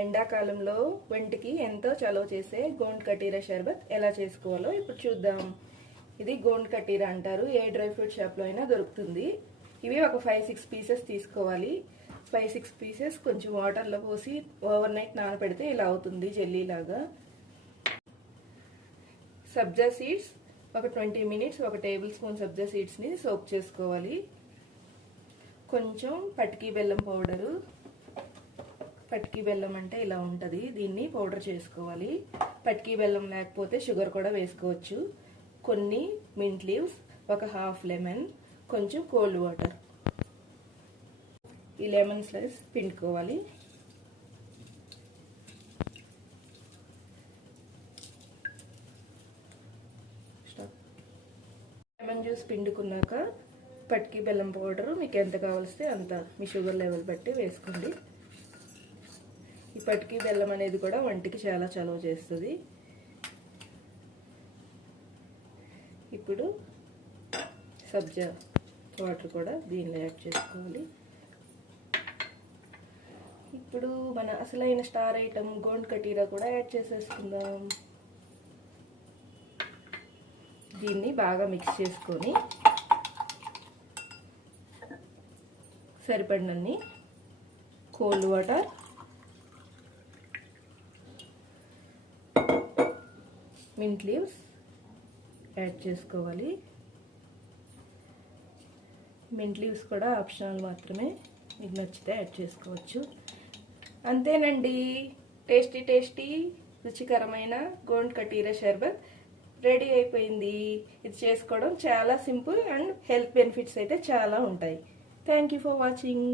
ఎండాకాలంలో ఒంటికి ఎంతో చలువ చేసే గోండ్ కటీరా షర్బత్ ఎలా చేసుకోవాలో ఇప్పుడు చూద్దాం. ఇది గోండ్ కటీరా అంటారు. ఏ డ్రై ఫ్రూట్ షాప్లో అయినా దొరుకుతుంది. ఇవి ఒక 5-6 పీసెస్ తీసుకోవాలి. 5-6 పీసెస్ కొంచెం వాటర్లో పోసి ఓవర్ నైట్ నానబెడితే ఇలా అవుతుంది, జెల్లీ లాగా. సబ్జా సీడ్స్ ఒక 20 మినిట్స్ ఒక టేబుల్ స్పూన్ సబ్జా సీడ్స్ని సోక్ చేసుకోవాలి. కొంచెం పటికీ బెల్లం పౌడరు, పటికీ బెల్లం అంటే ఇలా ఉంటుంది, దీన్ని పౌడర్ చేసుకోవాలి. పటికీ బెల్లం లేకపోతే షుగర్ కూడా వేసుకోవచ్చు. కొన్ని మింట్ లీవ్స్, ఒక హాఫ్ లెమన్, కొంచెం కోల్డ్ వాటర్. ఈ లెమన్ స్లైస్ పిండుకోవాలి. లెమన్ జ్యూస్ పిండుకున్నాక పటికీ బెల్లం పౌడరు మీకు ఎంత కావాల్స్తే అంత మీ షుగర్ లెవెల్ బట్టి వేసుకోండి. ఈ పటికీ బెల్లం అనేది కూడా ఒంటికి చాలా చలువ చేస్తుంది. ఇప్పుడు సబ్జా వాటర్ కూడా దీనిలో యాడ్ చేసుకోవాలి. ఇప్పుడు మన అసలైన స్టార్ ఐటమ్ గోండ్ కటీరా కూడా యాడ్ చేసేసుకుందాం. దీన్ని బాగా మిక్స్ చేసుకొని సరిపడినన్ని cold water, mint leaves add చేసుకోవాలి. మింట్ లీవ్స్ కూడా ఆప్షనల్ మాత్రమే, మీకు నచ్చితే యాడ్ చేసుకోవచ్చు. అంతేనండి, టేస్టీ టేస్టీ రుచికరమైన గోండ్ కటీరా షర్బత్ రెడీ అయిపోయింది. ఇది చేసుకోవడం చాలా సింపుల్ అండ్ హెల్త్ బెనిఫిట్స్ అయితే చాలా ఉంటాయి. Thank you for watching.